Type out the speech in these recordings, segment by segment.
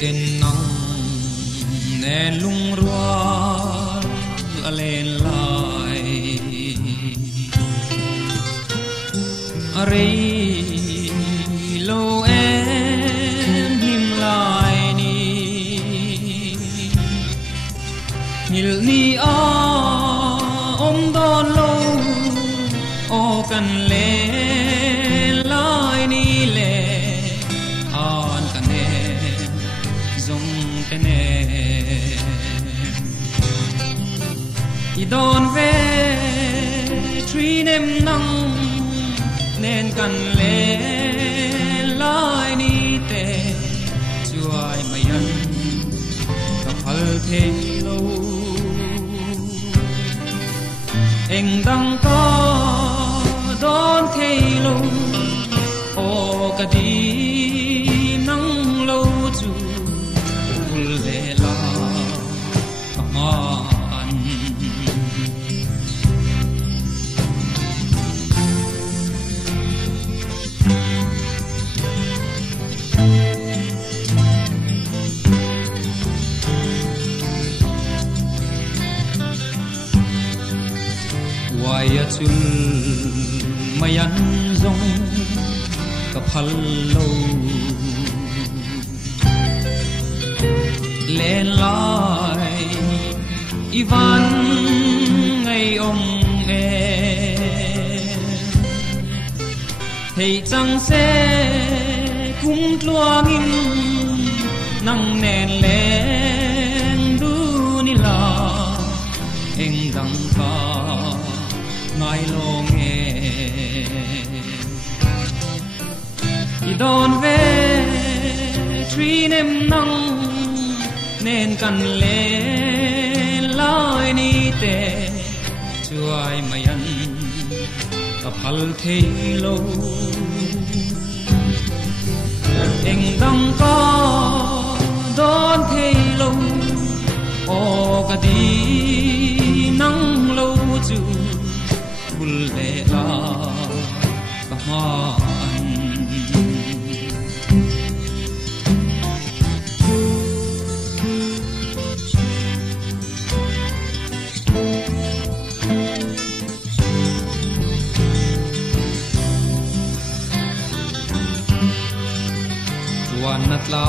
Tên nắng nè lung roa lên lại rây lâu em him lại nil ni ôm đón lâu ô cần lên lại ni lệ an cần I don ve truy nem nang nên cần lẽ lại ni te chuai mayan ka phal the lâu anh đang có đón thế lâu ô cả đi nắng lâu chu lệ la Waya chul mayan zong kapal lo lên lại Ivan ngày ông thầy chẳng sẽ cũng loa nghìn nắng nền lên du ni la anh đang ca ngài lo nghe I don về truy nem nắng nên cần lên lại ni te chuai mayan ka phal thei lo anh đang có đón thei lo ô ka đi nắng lâu chu bul le la ka man natla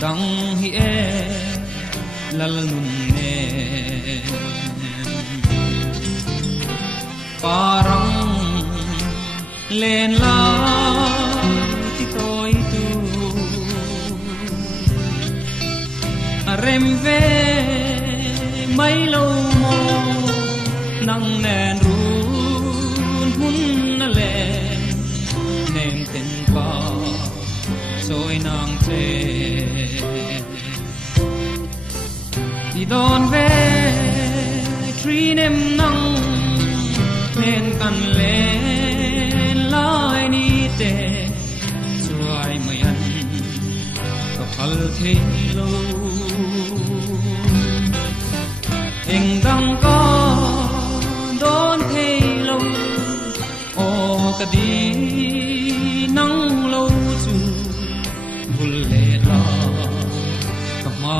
dang hi lal nun ne parang len la ti toi tu rem ve mai lâu mo nang nen run hun na le nem ten pa soi nang te I don ve truy nem nang nên cần lên lại ni te chuai mayan ka phal thei lo anh đang có đón thei lo ô ka đi nắng lâu chu bul le la ka ma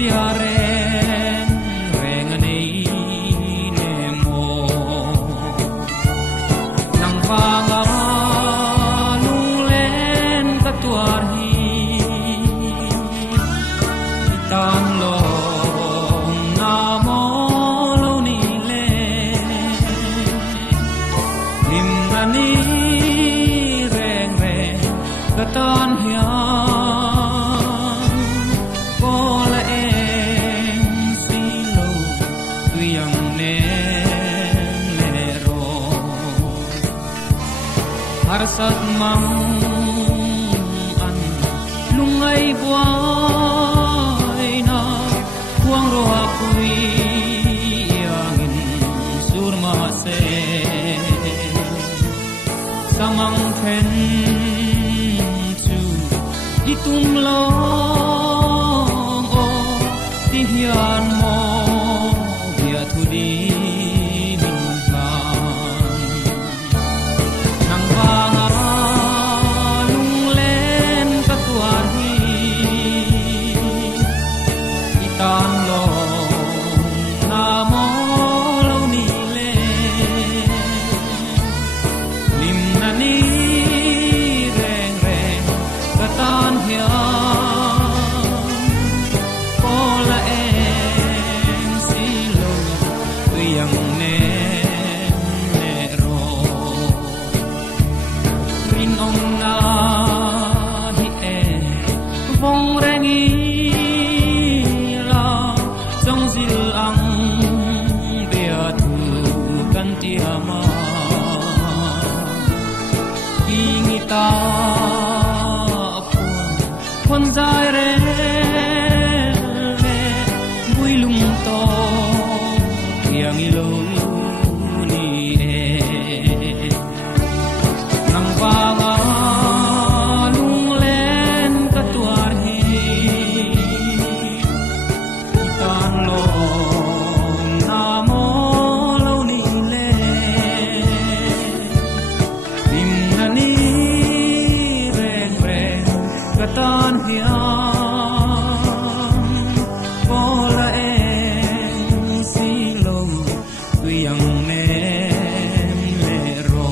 Ziare reng nei ne mo นานีแรงแรงกระตอนเหียก็ละเองสิโลตุยังเนเลโรหารสักมังอันลุงไอบัวนาควงรัวคุยSamang pen tu itung long o di hian mo bia thu di min kan nang wanga lung len ka tuar hi itan lo na mo lo ni le lim na ni reng reng ka tan hia ko la en si lo tu yang ne ne ro rin ong na hi e vong reng i la trong zil ang bia tu kan ti ama ta phun dài re vui lung to yang ilo ni nang wanga lung len ka tuar hi tan lo na mo lo ni le nim na ni tan hiam ko la en si lo tu yang ne le ro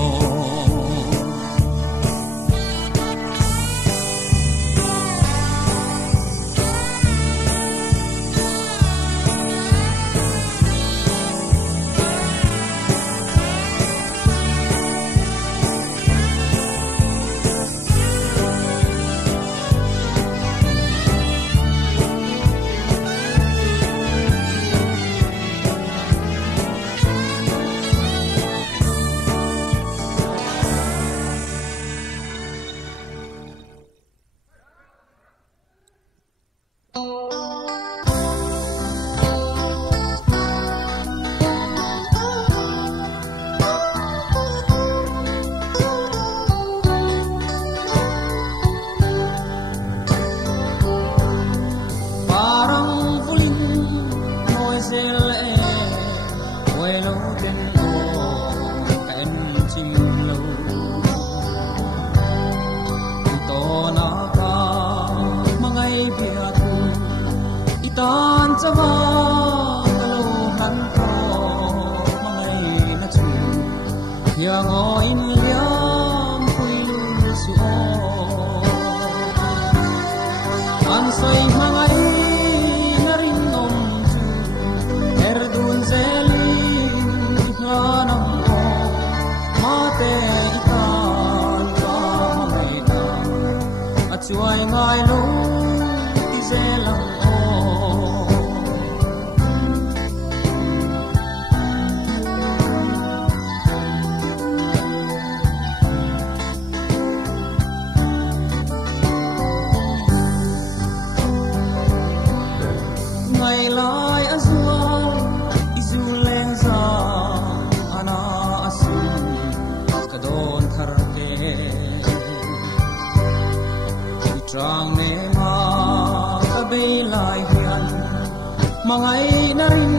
Mangai na rin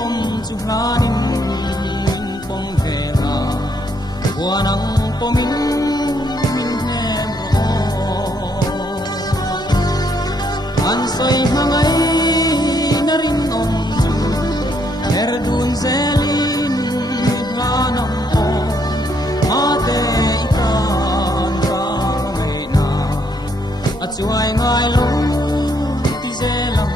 om suhlanin pong vela wanang pomin minhem ansoy mangai na rin om erdun zelin hanang o ate ikan kamay na at suway ngay lo ti zelang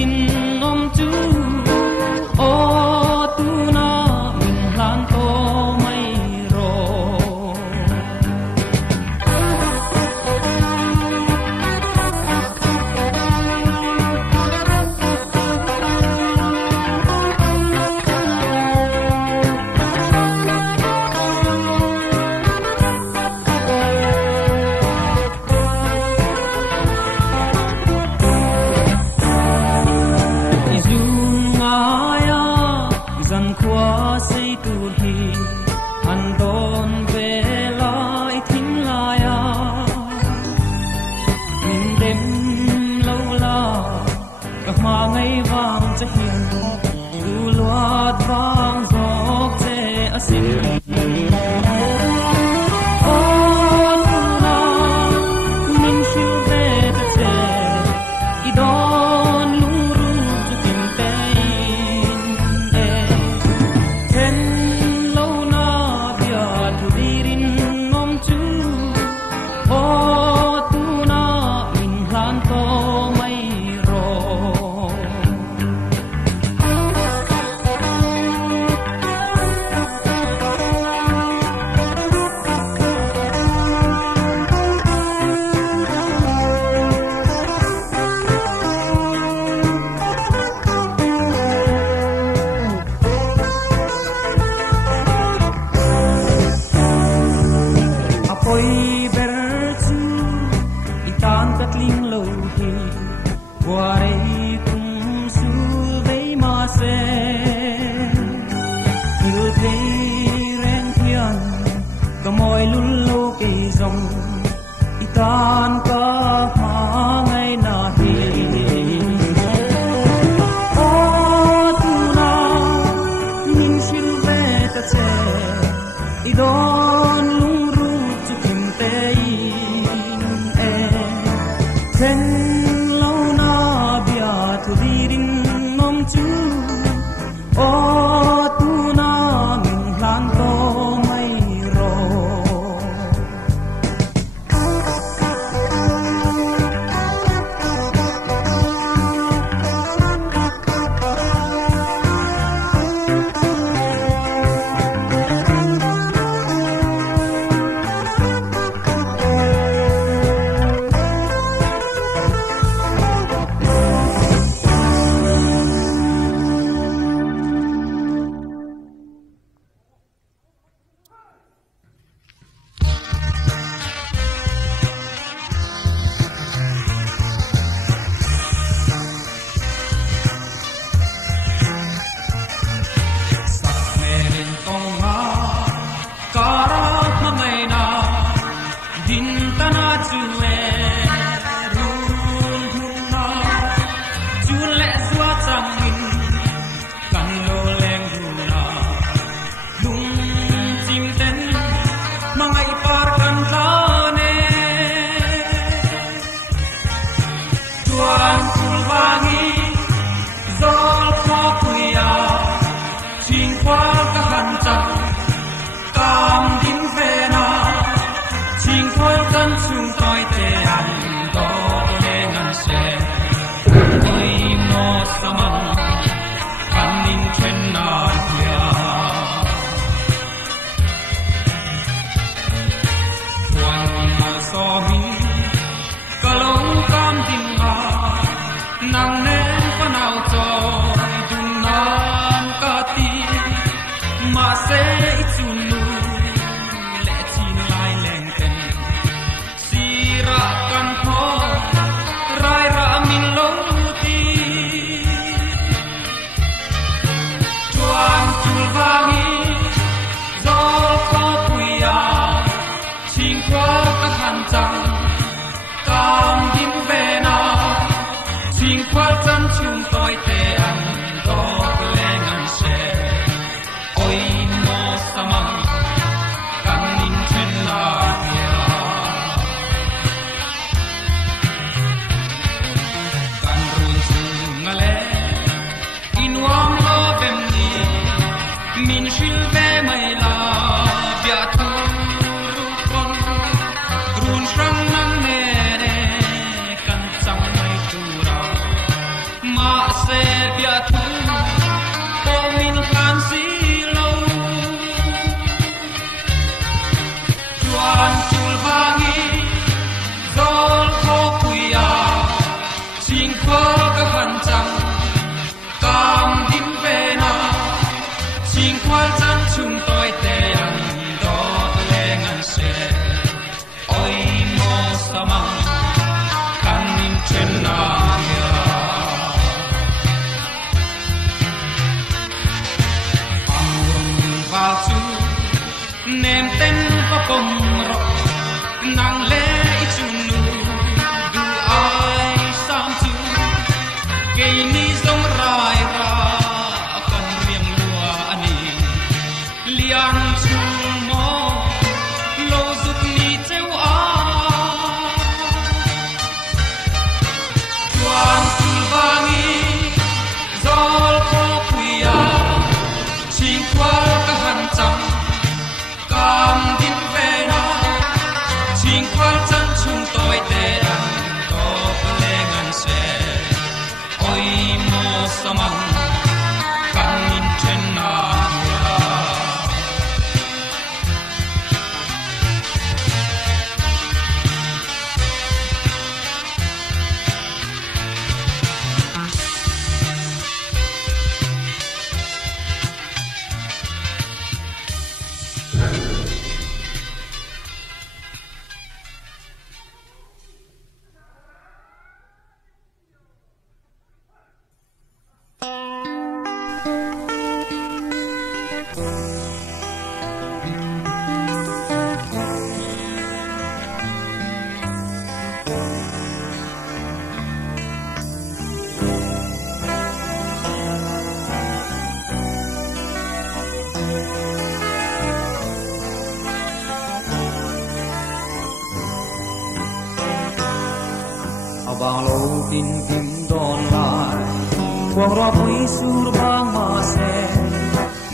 rin om chu o tu na min hlan to mai ro se bia thu po min khan si lo chuan sul bangi zol kho puya ching kho ka han chang kam din ve na ching kwal chang chung toi te yang do le ngan se oi mo samang kan in chen na ya amrung va chu nem ten ko kong ro nang le chu nu du ai sam chu ke ni song rai ra kan riang lua ani lian chu mo lo zup ni cheu a chuan sul bangi zol kho puya ching kwal ka han chang kam din ve na ching kwal chan chung toi te an to le ngan se oi mo samang kan in chen na ya Abang lo bin kim don lai quang ro pui sur bang ma se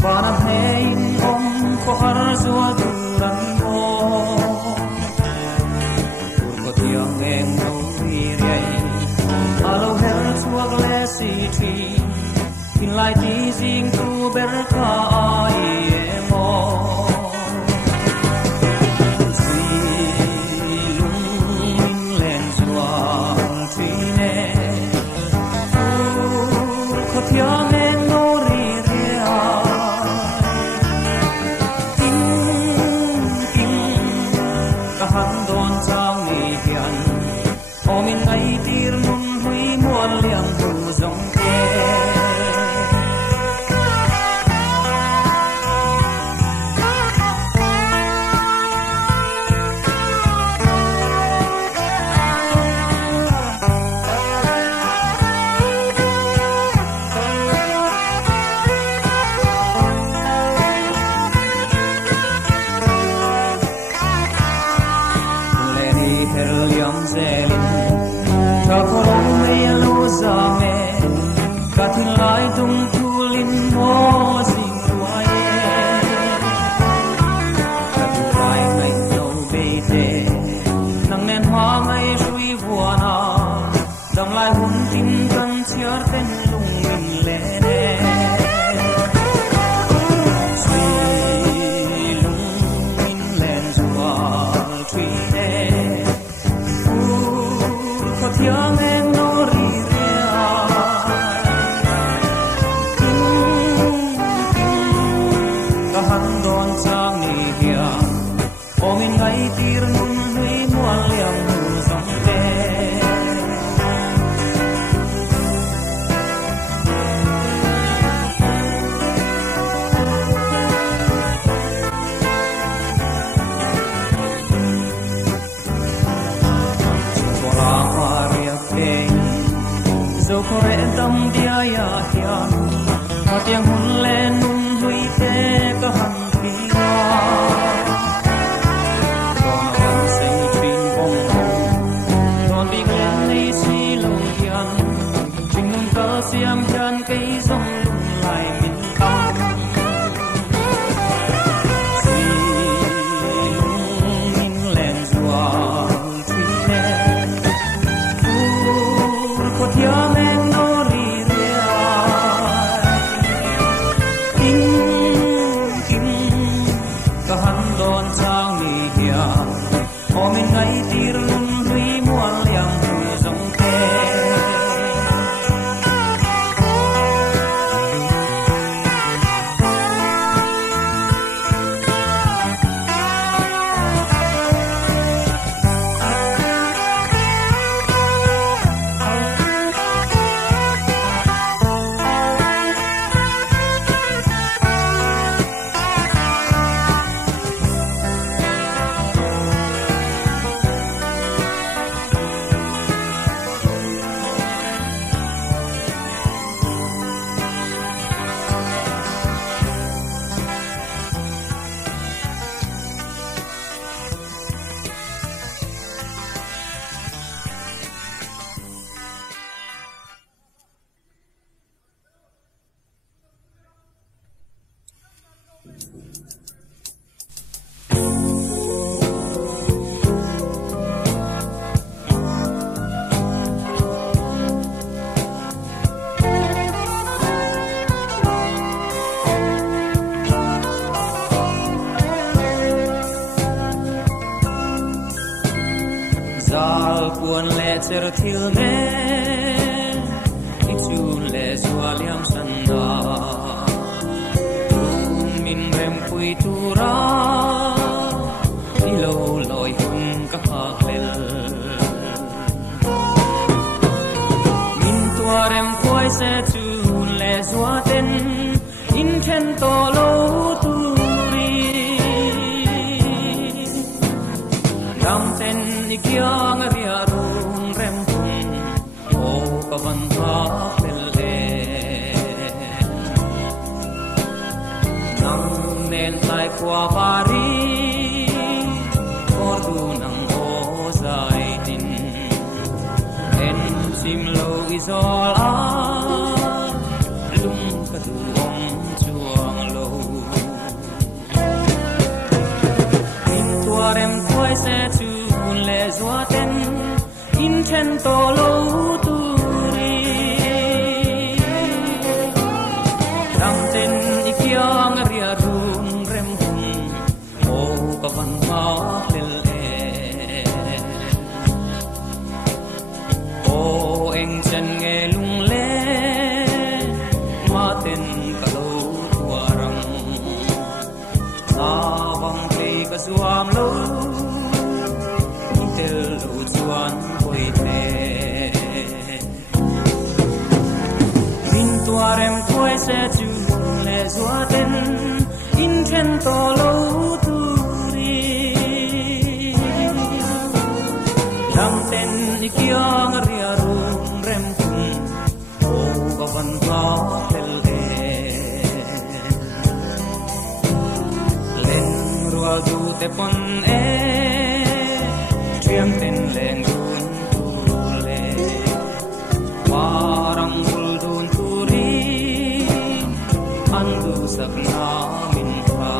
bana hein om ko har zua du ran mo pur ko tiang em no ri rei alo her chua gle si tri in lai ti sing tu ber ka ai mo Yang en nori ria, tim tim kahan don chang ni hian, omin ai tir nun hui muan liang hu zong ke. Katin lai tung tulin mo sing ruaye Katu lai ngay nâu bê tê Nang nen hoa ngay shui vua na Dang lai hun tin kan chiar ten lung min le ne Sui lung min len zual tui ne Ko tiang en no ri ngay tir nun hui muan liang hu song te Chukora maria keng zo kore dam dia ya hian ma tiang hun le nun hui te ka han pia siam chan cây dòng lung lại min tâm si lung min len zua truy ne ko thiam en no ri ria thiêu mê ít chu lệ xua liam sân đà min rem pui tu ra đi lâu lội hung các hạt lệ min tua rem quay xe chu lệ xua tên in chen to lâu tu ri đam tên đi kia ngria rung rem hung o kavan tha lai qua pari ordu nang o zai din en sim lo izol a lung ka du om chuang lo in tuarem khoi se chu le zwa ten in chen to lo tu ri dam ten ikyang ria ru văn hóa lệ ô anh chân nghe lung lê mà tên cả lâu tua răng ta vang cây cả xuam lâu tel lâu chuan quay thế min tua rem quay xe chu lệ xóa tên in chen to lâu dam ten ikyang ria rung rem kun o kavan tha tel len rual du te pon e triam ten leng run tu le parang bul dun tu ri an du sak na min pha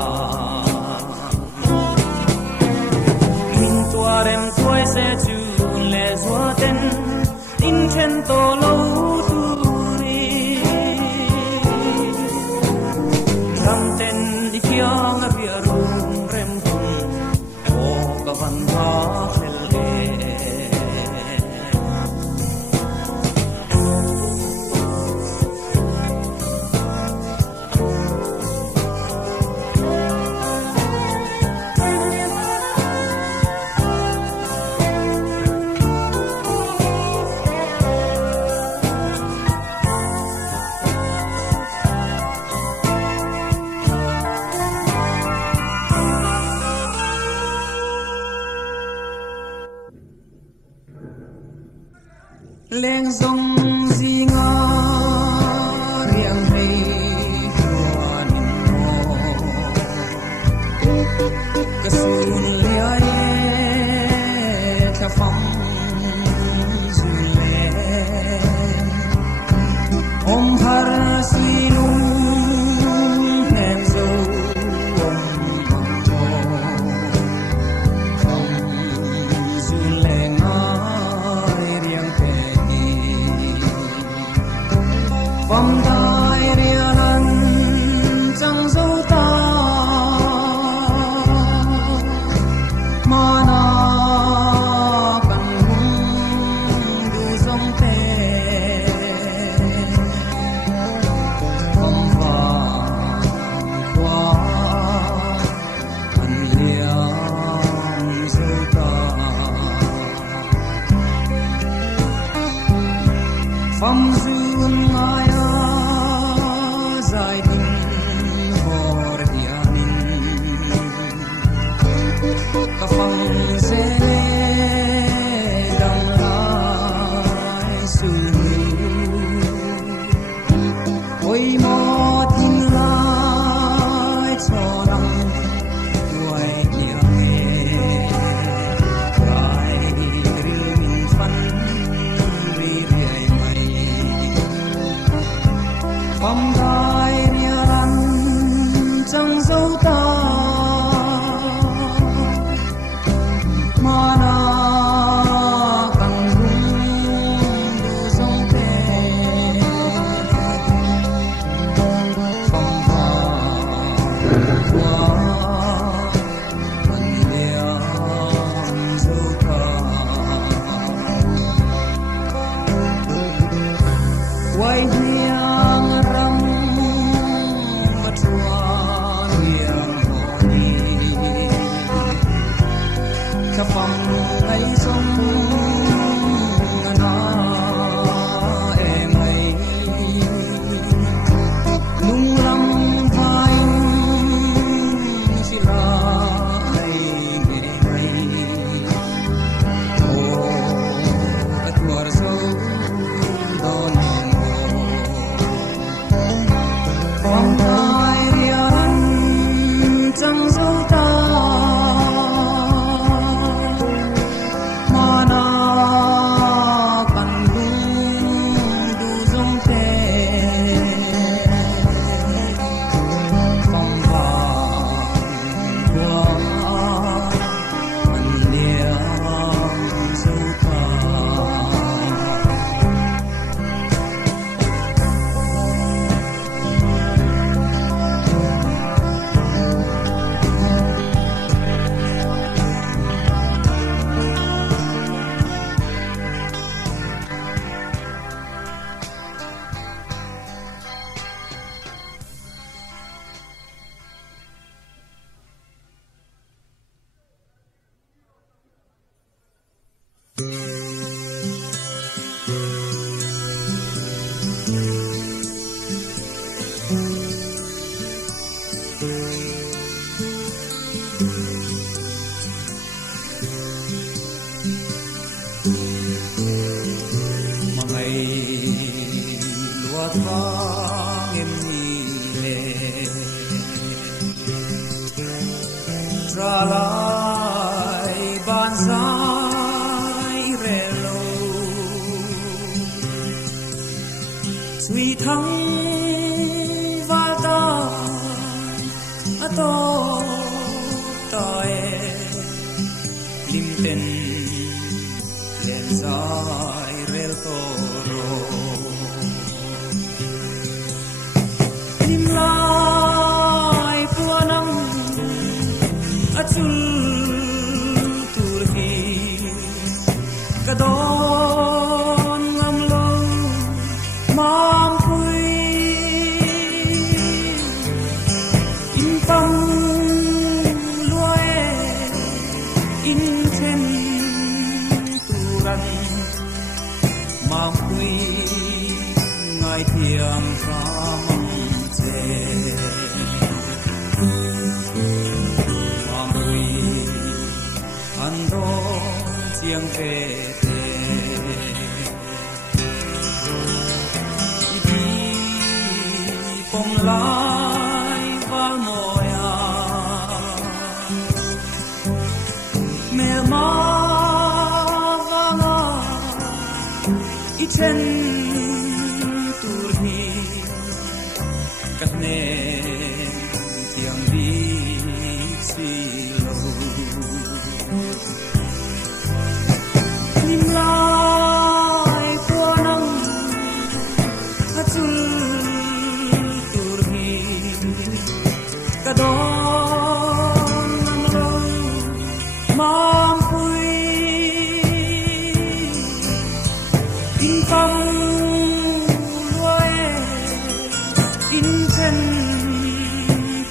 min tuarem tuai se chu zwa ten in chen to lo tu ri dam ten di kyang a bia rung rem kun o ka van tha tel e leng dòng di nga riêng hay tuan mo kasun liai ta phong du le om har si lung hen zo om phong du le nga vòng tay ria lăn chẳng dấu ta mà na cần hung đủ dòng tê không vàng qua ăn liang dấu ta phong dương ai dài đình hor dianin ka phong se dang lai su oi mo tin lai cho nam tuai diang rai rin fan ri ri mai phong gai ria răn chẳng dấu ta mà na cần hung đủ dòng tê phong hoa qua thân liang dấu ta lai ban sai relo sui thăng vata ato tae lim ten len sai rel toro lim lai puanang achul turhi kadon ngam lo mam pui in pam luae in chen turan mam pui ngai thiam ram che mam pui an do chiang ve phong lai val moya mel ma vanga ichen turhi katne tiang di silo nim lai puanang achul kadon nam lo mam pui in pam luae in chen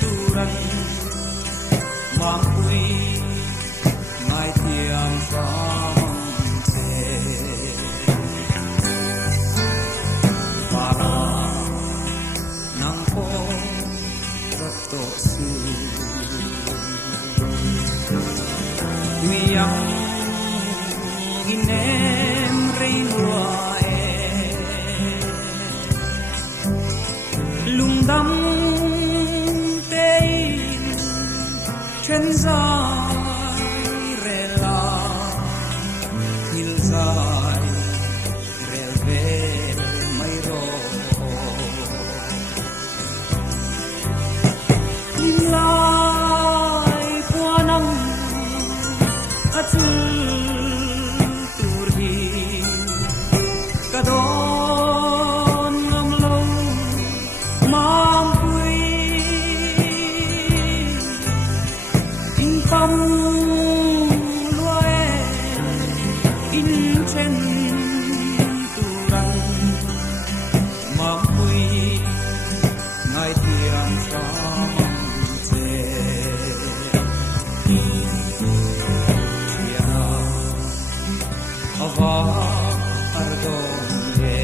turan mam pui ngai thiam sam che para nang po to su yang inem riwae lung dam tei chen zai rela hil zai rel ve mai ro lai puanang achul turhi kadon ngam lo mam pui in pam luae in chen turan mam pui ngai thiam sam ava ardonge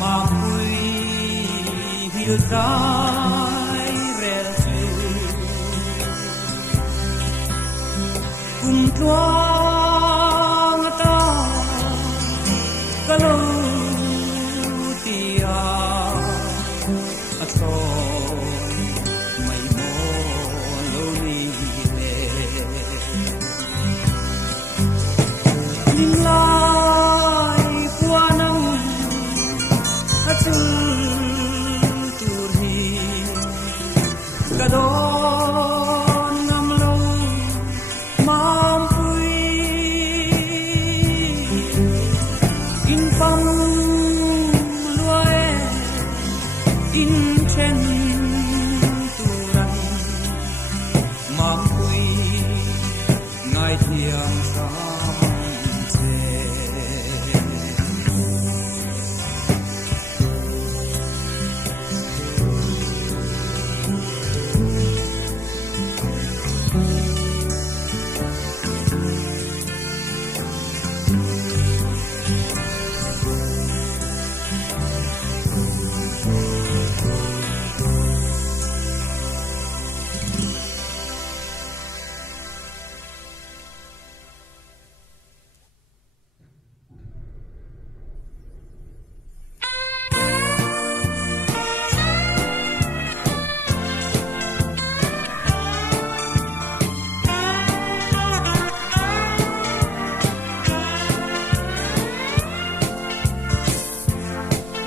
mamui hilzai relsu kumtuang ata kalau tia atso mai mo loni lim lai puanang achul turhi kadon ngam lo mam pui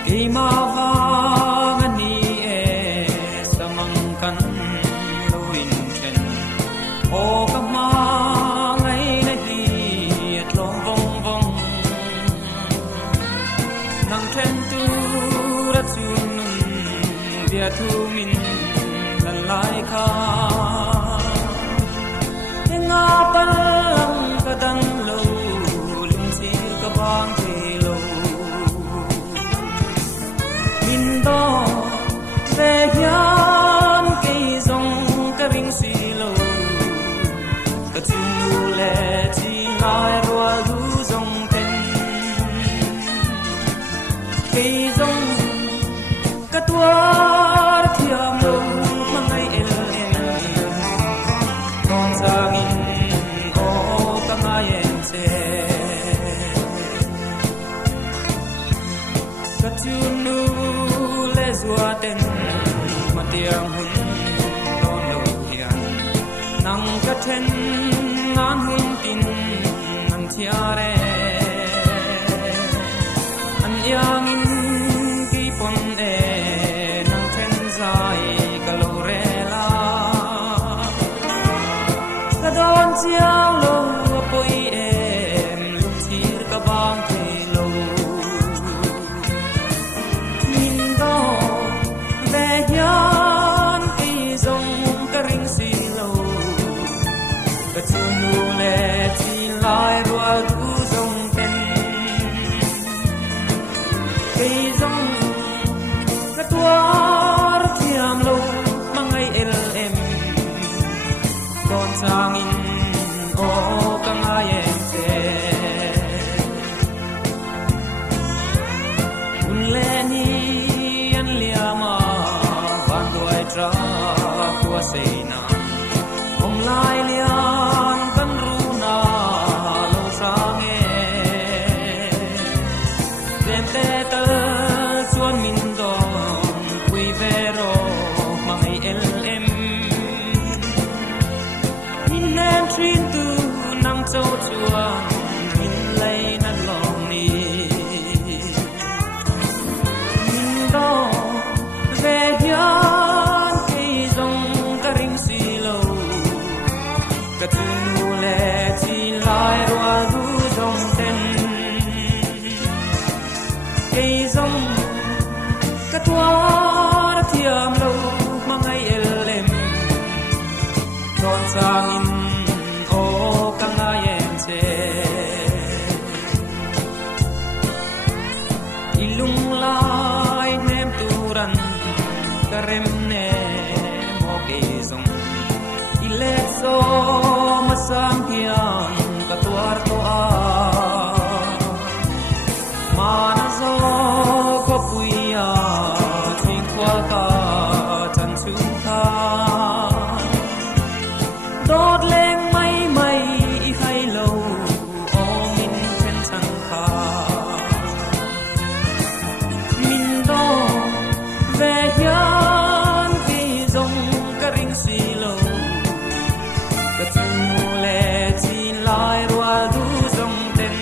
kỳ ma vang ni e samang kan luin chen o ka ma ngai na hi tlong vong vong nang chen tu ra chun bia thu min lan lai kha nga palang ka dang lo lung sir ka bang the lo min do ve hian ke zong ka ring si lo ka chu le chi lai ro lu zong ten ke zong ka tua thiam lo mangai el en kon sang in o ka mai en se ka chu nu le zua ten ma tiang hun don lo hian nang ka then ngang hin tin an thia re an yang in ki pon e nang then zai ka lo re la ka don chiang lo poi em lung sir ka bang the lo min do ve hian ki zong ka ring si lo ka chu nu le chi lai ro du zong ten ki zong ka tuar thiam lo mangai el em kon sang in o ka ngai em se un le ni an liama van doi tra tua sei na om lai lian kan ru na lo sang e den te ta chuan min don kui vero mai el em in nen trin tu nang châu chuan min lei na long ni min do ve hian ke zong ka ring si lo ka tu nu le chi lai ro du zong ten ke zong ka tuar thiam lo mangai el em kon sang in o ka ngai em se ilung lai nem turan ka rem ne mo ke zong ile so ma sang hian ka tuar to a mana zo ko puia twin kwa ka chan chu tha dot leng mai mai i hai lo o min chen chan kha min do ve hian ki zong ka ring si lo ka chu le chi lai ro du zong ten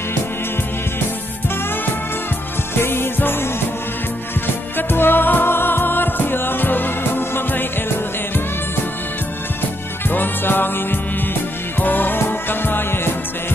ke zong ka tuar thiam lo mangai el em kon sang in o ka ngai em se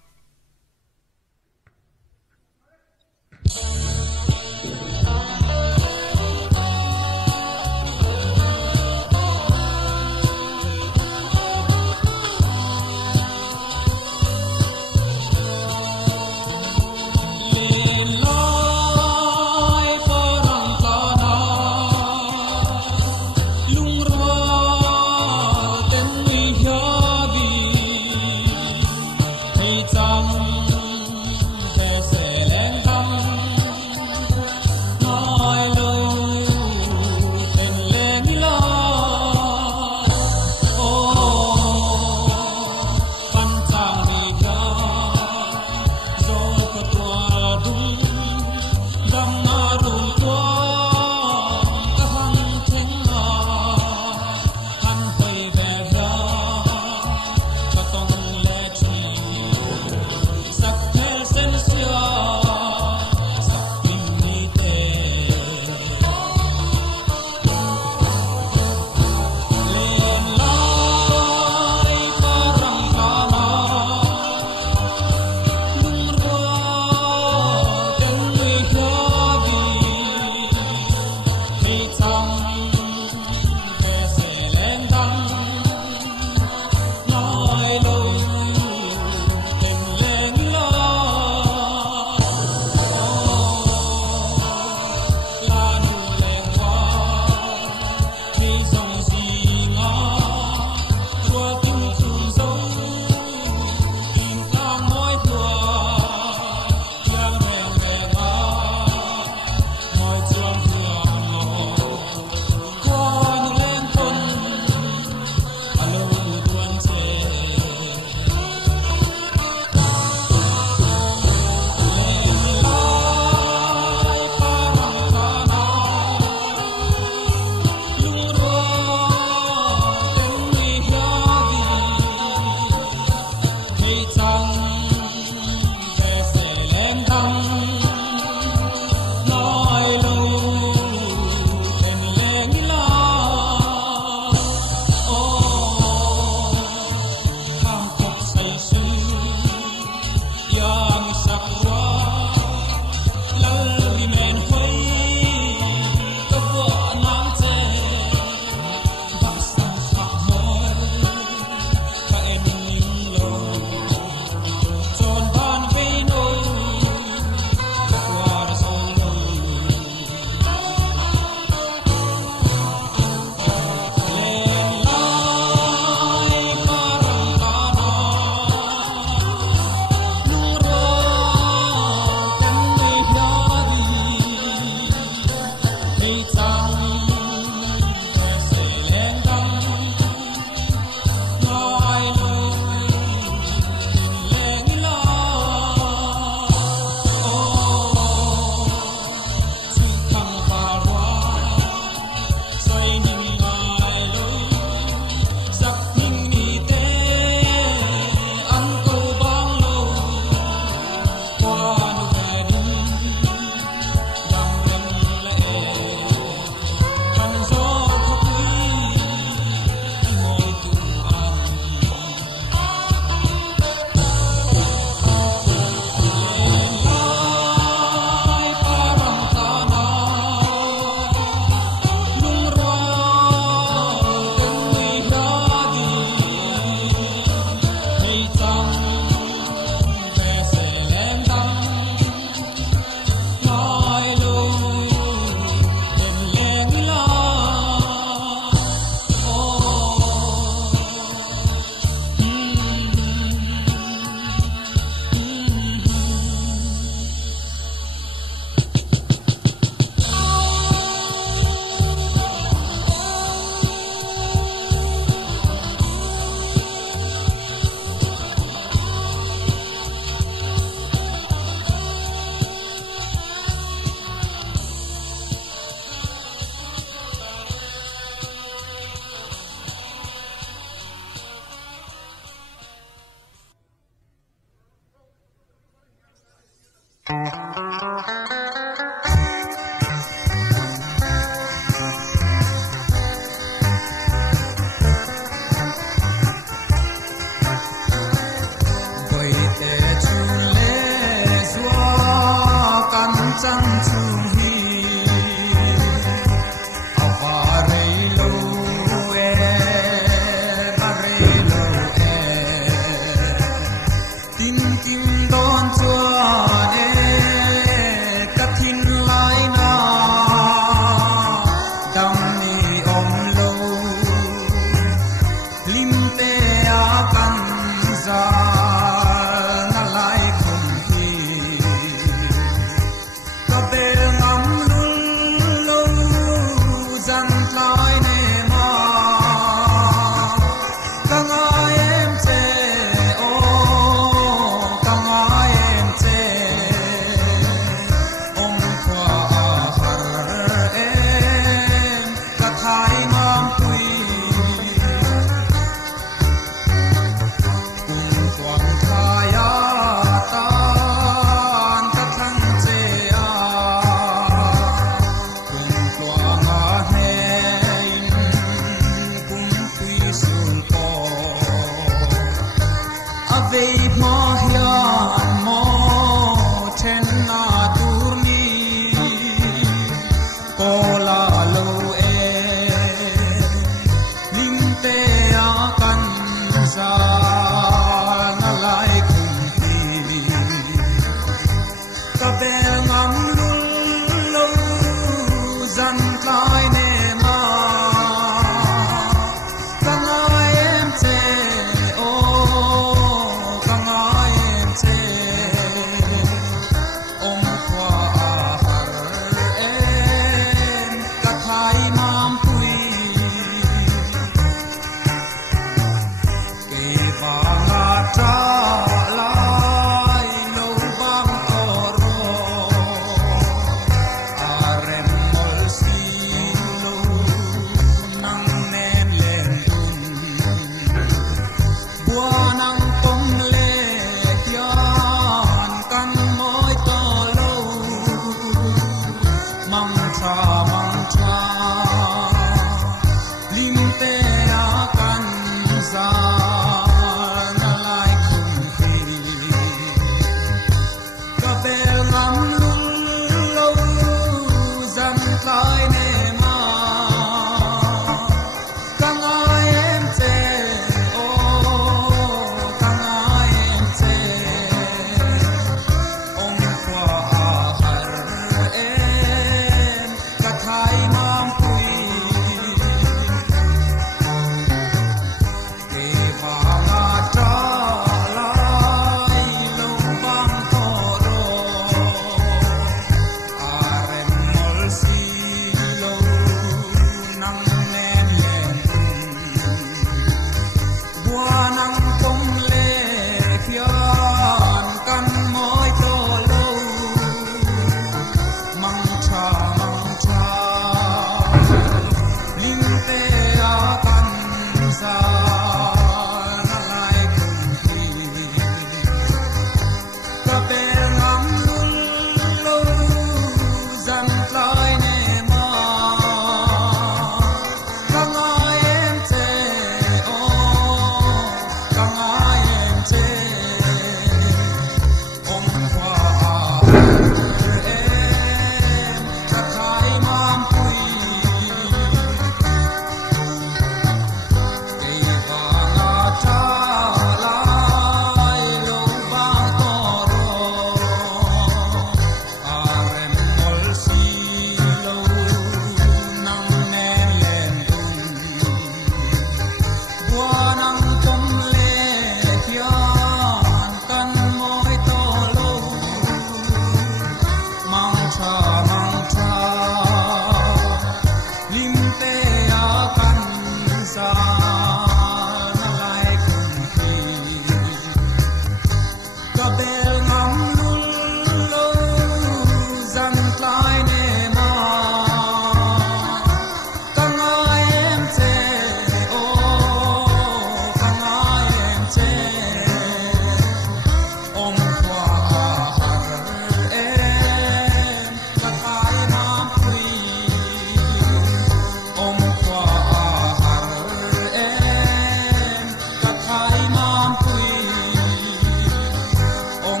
อง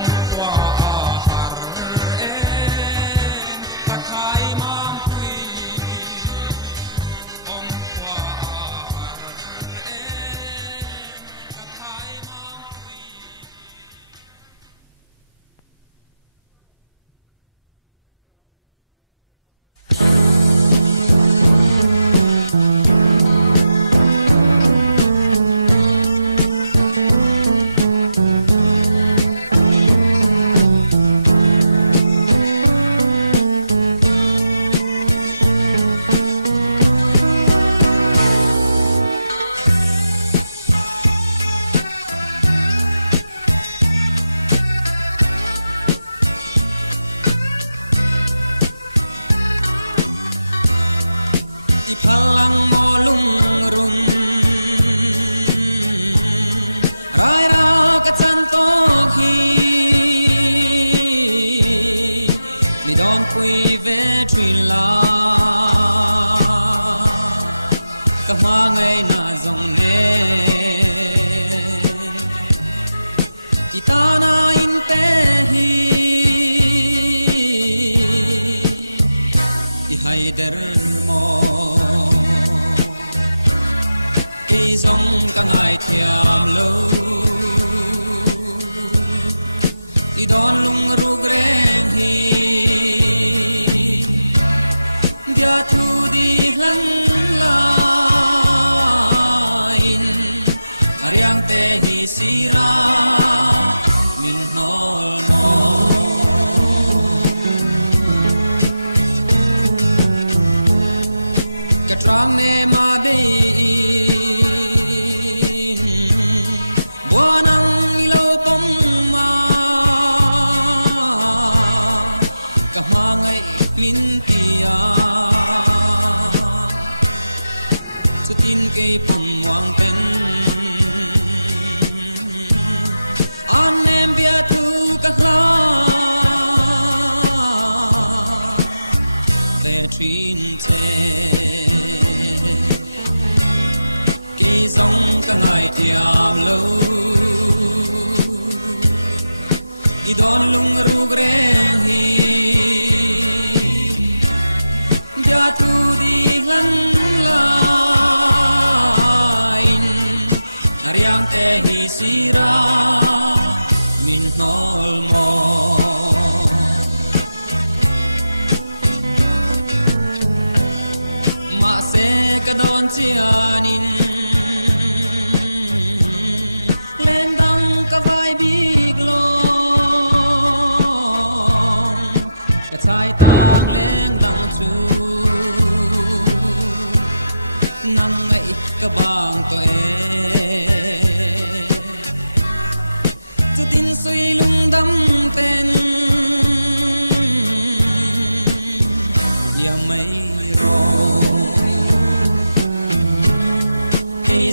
Hãy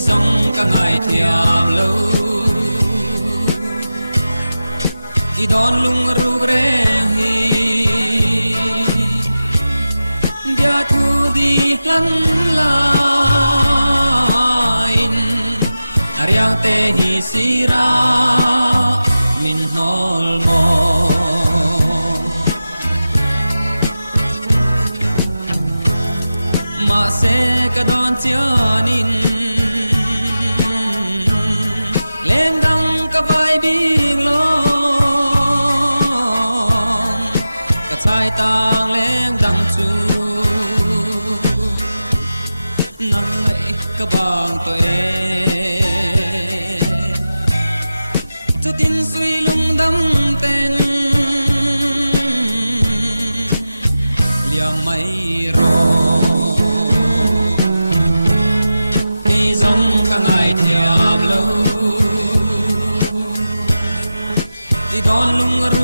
subscribe cho kênh Ghiền Mì Gõ để không bỏ lỡ